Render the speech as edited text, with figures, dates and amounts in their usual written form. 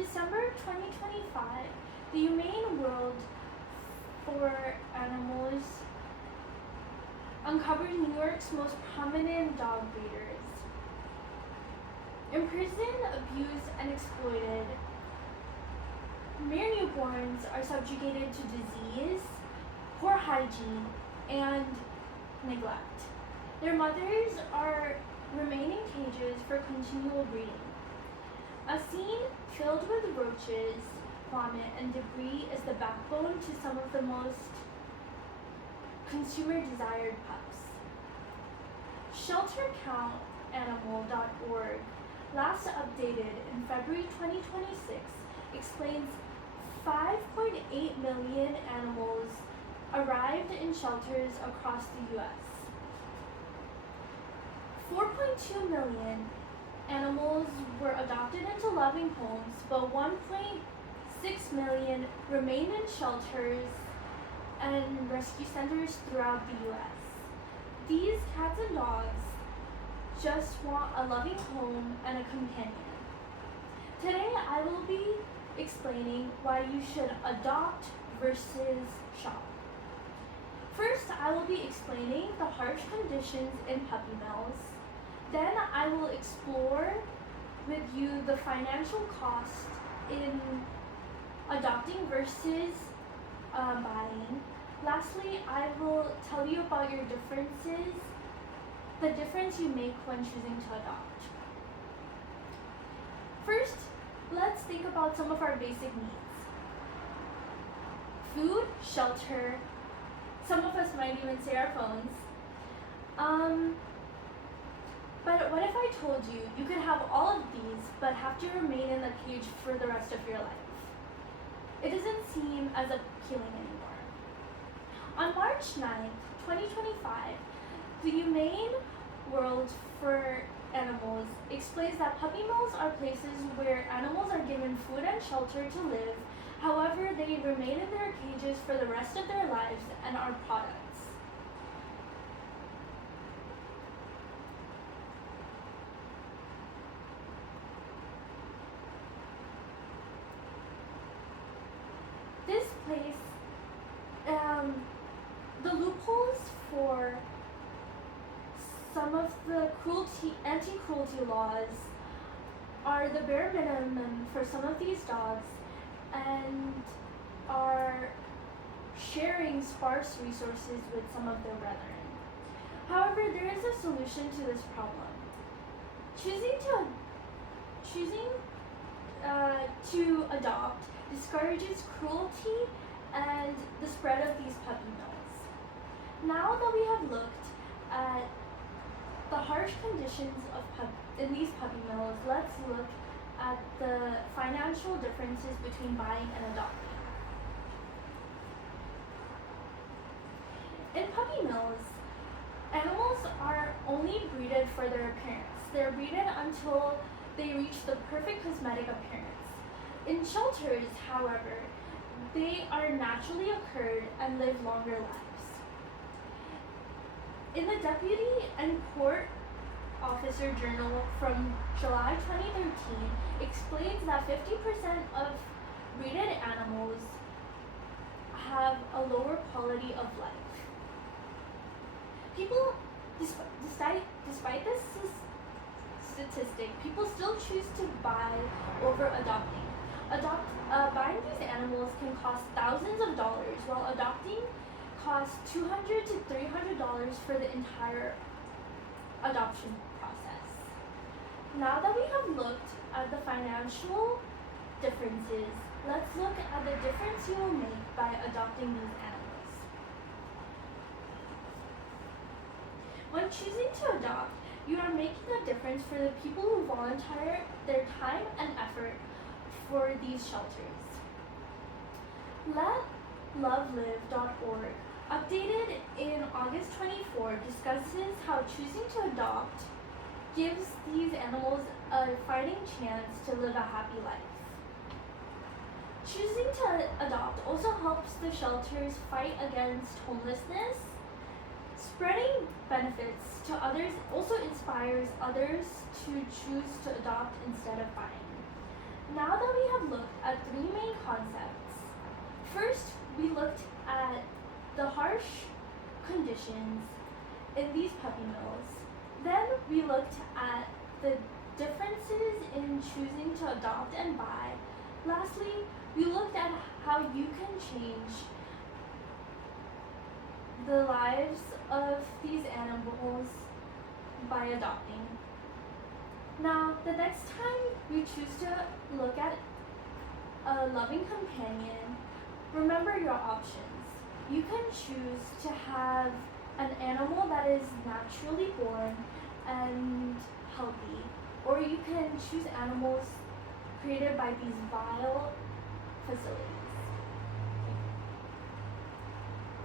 December 2025, the Humane World for Animals uncovered New York's most prominent dog breeders. Imprisoned, abused, and exploited, mere newborns are subjugated to disease, poor hygiene, and neglect. Their mothers are remain in cages for continual breeding. A scene filled with roaches, vomit, and debris is the backbone to some of the most consumer-desired pups. ShelterCountAnimal.org, last updated in February 2026, explains 5.8 million animals arrived in shelters across the U.S. 4.2 million animals were adopted into loving homes, but 1.6 million remained in shelters and rescue centers throughout the U.S. These cats and dogs just want a loving home and a companion. Today I will be explaining why you should adopt versus shop. First, I will be explaining the harsh conditions in puppy mills. Then I will explore with you the financial cost in adopting versus buying. Lastly, I will tell you about your differences, the difference you make when choosing to adopt. First, let's think about some of our basic needs. Food, shelter, some of us might even say our phones. But what if I told you you could have all of these but have to remain in the cage for the rest of your life? It doesn't seem as appealing anymore. On March 9th, 2025, the Humane World for Animals explains that puppy mills are places where animals are given food and shelter to live. However, they remain in their cages for the rest of their lives and are products. This place, the loopholes for some of the anti-cruelty laws are the bare minimum for some of these dogs and are sharing sparse resources with some of their brethren. However, there is a solution to this problem. Choosing to adopt discourages cruelty and the spread of these puppy mills. Now that we have looked at the harsh conditions in these puppy mills, let's look at the financial differences between buying and adopting. In puppy mills, animals are only breeded for their appearance. They're breeded until they reach the perfect cosmetic appearance. In shelters, however, they are naturally occurred and live longer lives. In the Deputy and Court Officer Journal from July 2013 explains that 50% of breeded animals have a lower quality of life. People, despite this statistic, people still choose to buy over adopting. Buying these animals can cost thousands of dollars, while adopting costs $200 to $300 for the entire adoption process. Now that we have looked at the financial differences, let's look at the difference you will make by adopting these animals. When choosing to adopt, you are making a difference for the people who volunteer their time and effort for these shelters. LetLoveLive.org, updated in August 24, discusses how choosing to adopt gives these animals a fighting chance to live a happy life. Choosing to adopt also helps the shelters fight against homelessness. Spreading benefits to others also inspires others to choose to adopt instead of buying. Now that we have at three main concepts. First, we looked at the harsh conditions in these puppy mills. Then we looked at the differences in choosing to adopt and buy. Lastly, we looked at how you can change the lives of these animals by adopting. Now, the next time you choose to look at a loving companion, remember your options. You can choose to have an animal that is naturally born and healthy, or you can choose animals created by these vile facilities.